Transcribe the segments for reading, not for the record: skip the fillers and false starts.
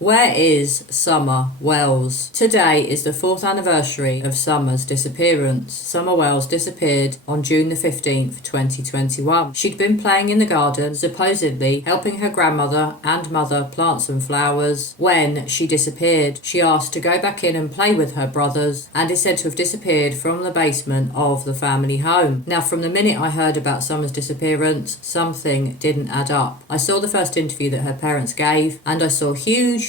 Where is Summer Wells? Today is the 4th anniversary of Summer's disappearance. Summer Wells disappeared on June the 15th, 2021. She'd been playing in the garden, supposedly helping her grandmother and mother plant some flowers, when she disappeared. She asked to go back in and play with her brothers and is said to have disappeared from the basement of the family home. Now, from the minute I heard about Summer's disappearance, something didn't add up. I saw the first interview that her parents gave and I saw huge,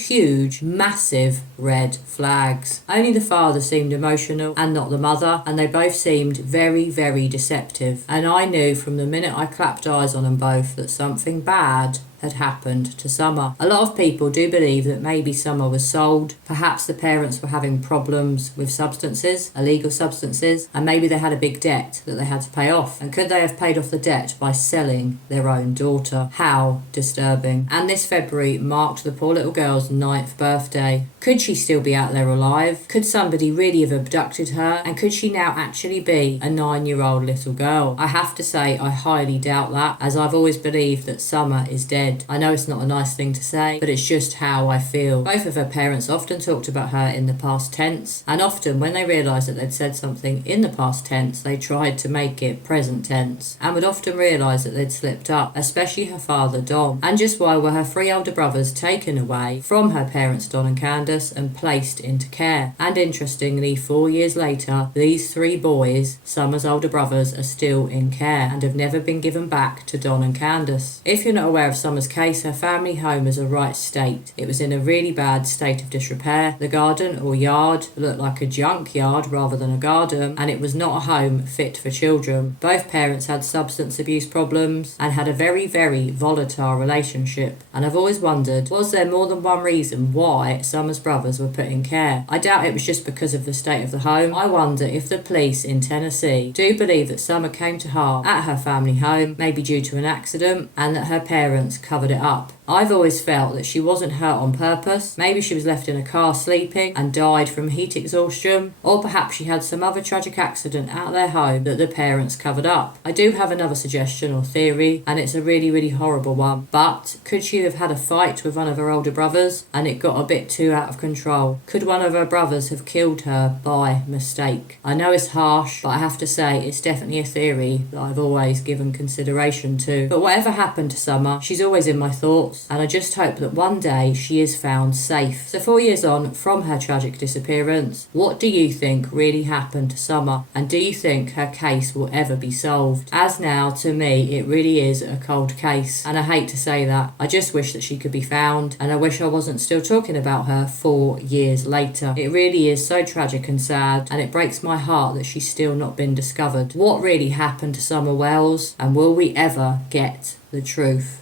massive red flags. Only the father seemed emotional and not the mother, and they both seemed very deceptive. And I knew from the minute I clapped eyes on them both that something bad had happened to Summer. A lot of people do believe that maybe Summer was sold. Perhaps the parents were having problems with substances, illegal substances, and maybe they had a big debt that they had to pay off. And could they have paid off the debt by selling their own daughter? How disturbing. And this February marked the poor little girl's 9th birthday. Could she still be out there alive? Could somebody really have abducted her? And could she now actually be a 9-year-old little girl? I have to say I highly doubt that, as I've always believed that Summer is dead. I know it's not a nice thing to say, but it's just how I feel. Both of her parents often talked about her in the past tense, and often when they realised that they'd said something in the past tense, they tried to make it present tense, and would often realise that they'd slipped up, especially her father, Dom. And just why were her 3 older brothers taken away from her parents, Don and Candace, and placed into care? And interestingly, 4 years later, these 3 boys, Summer's older brothers, are still in care and have never been given back to Don and Candace. If you're not aware of Summer's case, her family home is a right state. It was in a really bad state of disrepair. The garden or yard looked like a junkyard rather than a garden, and it was not a home fit for children. Both parents had substance abuse problems and had a very volatile relationship. And I've always wondered, was there more than one reason why Summer's brothers were put in care? I doubt it was just because of the state of the home. I wonder if the police in Tennessee do believe that Summer came to harm at her family home, maybe due to an accident, and that her parents covered it up. I've always felt that she wasn't hurt on purpose. Maybe she was left in a car sleeping and died from heat exhaustion, or perhaps she had some other tragic accident at their home that the parents covered up. I do have another suggestion or theory, and it's a really horrible one. But could she have had a fight with one of her older brothers and it got a bit too out of control? Could one of her brothers have killed her by mistake? I know it's harsh, but I have to say it's definitely a theory that I've always given consideration to. But whatever happened to Summer, she's always in my thoughts, and I just hope that one day she is found safe. So 4 years on from her tragic disappearance, what do you think really happened to Summer? And do you think her case will ever be solved? As now, to me, it really is a cold case, and I hate to say that. I just wish that she could be found, and I wish I wasn't still talking about her 4 years later. It really is so tragic and sad, and it breaks my heart that she's still not been discovered. What really happened to Summer Wells, and will we ever get the truth?